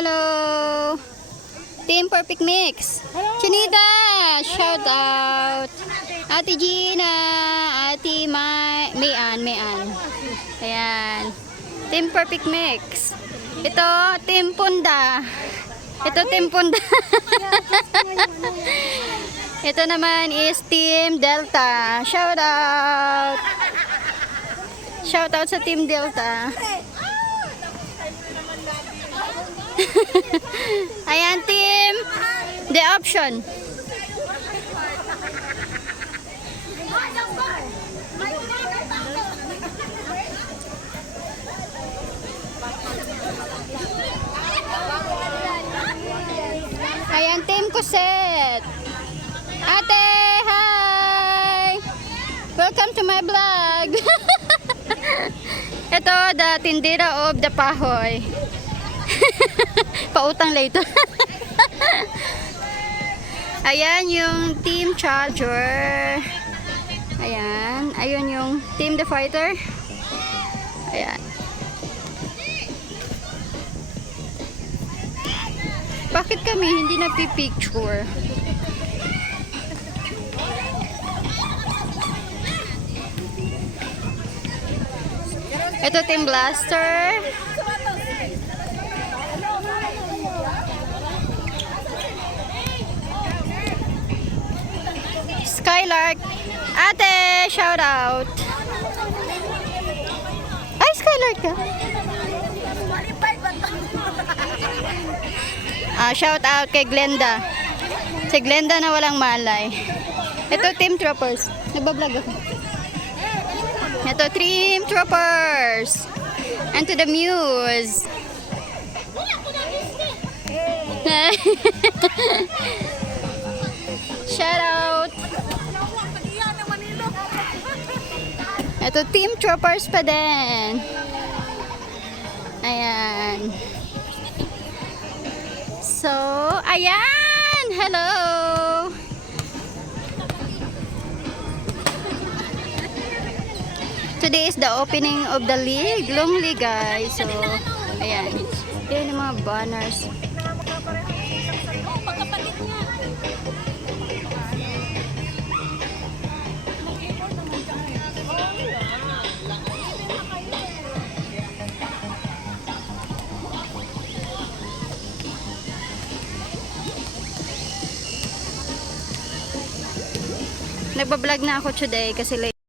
Hello. Team Perfect Mix. Chinita, shout out. Ate Gina, Ate Mayan. Ayan. Team Perfect Mix. Ito, Team Punda. Ito, Team Punda. Ito naman is Team Delta. Shout out. Shout out sa Team Delta. Ayan, Team The Option. Ayan, Team Kuset. Ate, hi! Welcome to my vlog. Ito, the tindera of the pahoy. Pautang lang ito. Ayan yung Team Charger. Ayan. Ayun yung Team The Fighter. Ayan. Bakit kami hindi nagpipicture? Ito Team Blaster. Skylark. Ate, shout out. Ay, Skylark ka. Shout out kay Glenda. Si Glenda na walang malay. Ito, Team Troopers. Nagbablog ako. Ito, Team Troopers. And to the Muse. Shout out. Ito, Team Troopers pa din. Ayan. So, ayan! Hello! Today is the opening of the league. Long league, guys. So, ayan. Ayan yung mga banners. Nagbablog na ako today kasi late.